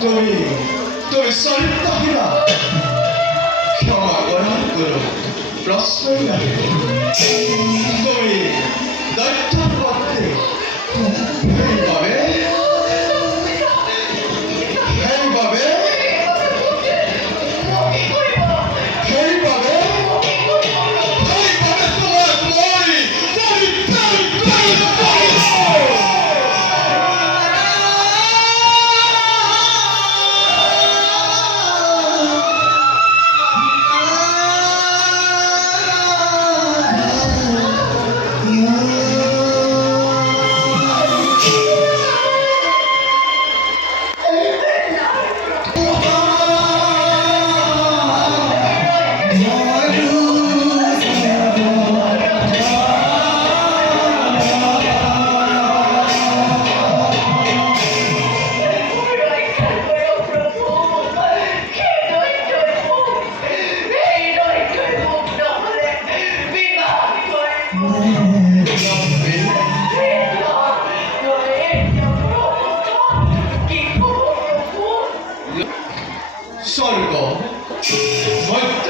তুমি চরিত্রহীনা ক্ষমা করার কোনো প্রশ্নই নাই তুমি দৈত্যর মধ্যে সেইভাবে স্বর্গ মধ্য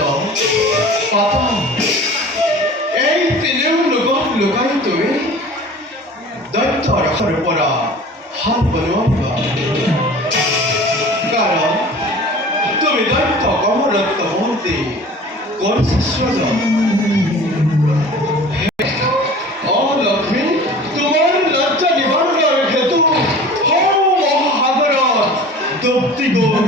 পাতাল এই তিনিও লুকাই তুমি দৈত্য রাখার পরা হাত বনোয়া কারণ তুমি দৈত্য কমরত্ব বলতে করছিস ও লক্ষ্মী তোমার লজ্জা নিবারণের হেতু হও মহাসাগর দপ্তি গোর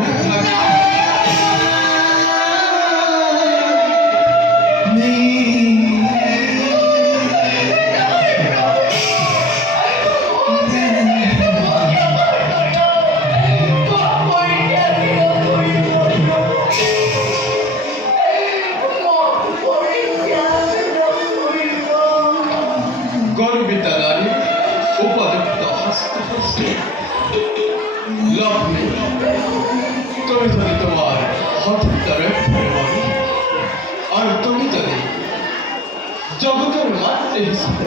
লক্ষ্মী তুমি যদি তোমার হঠাৎ আর তুমি যদি জগতের মাতৃ হিসেবে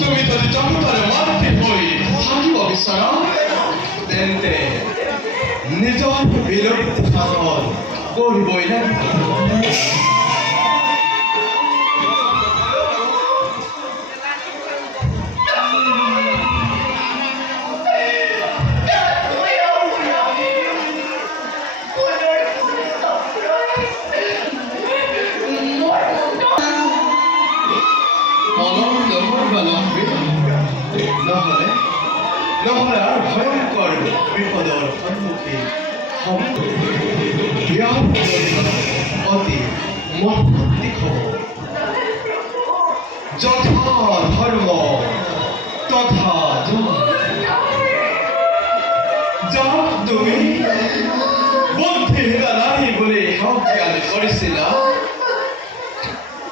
তুমি যদি জগতের মাতৃ হই থাকিব বিচাৰা তেন্তে নিজৰ বিলুপ্ত সাধন কৰিবই লাগিব নহলে আর ভয়ঙ্কর বিপদের সম্মুখীন অতি মহাত্মিক যথা ধর্ম তথা যা তুমি বুদ্ধিহীনা নারী বলে সংজ্ঞান করেছিল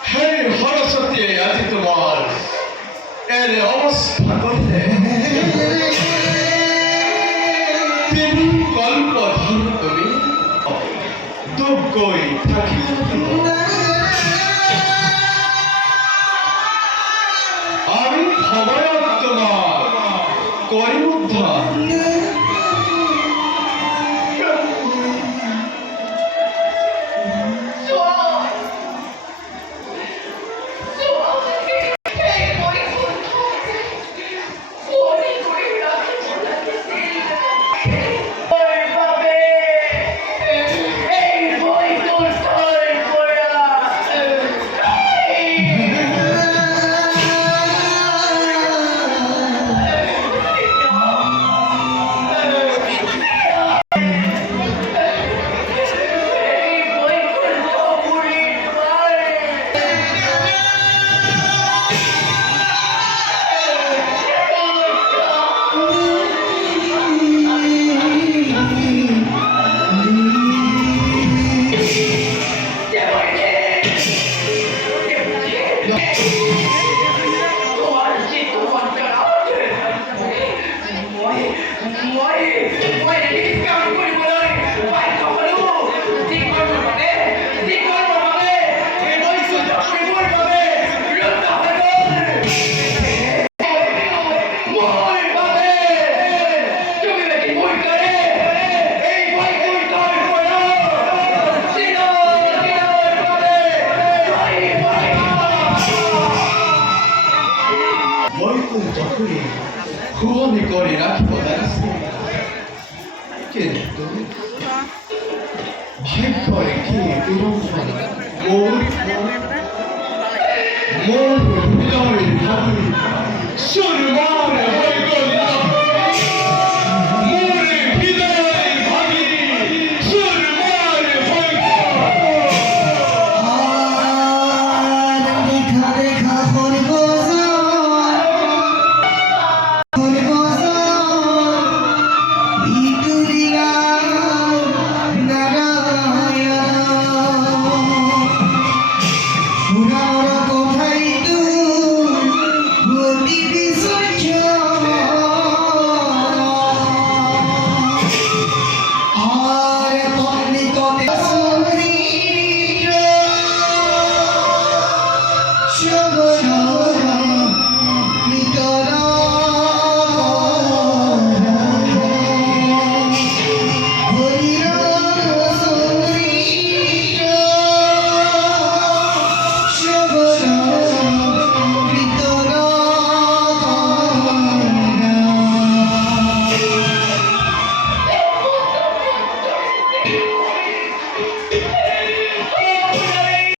হে সরস্বতী আজি তোমার এর অবস্থা করতে তিনি কল্প ধর তুমি দুঃখই থাকি আমি খবর তোমার করি উদ্ধার আমি করে রাখিব দাসী, কিন্তু ভাগ্যর কি বিড়ম্বনা, মোর হৃদয়ের ভাবি সুরমার হয়ে গেল। মোর হৃদয়ের ভাবি সুরমার হয়ে গেল। দেখা দেখা করব Sugar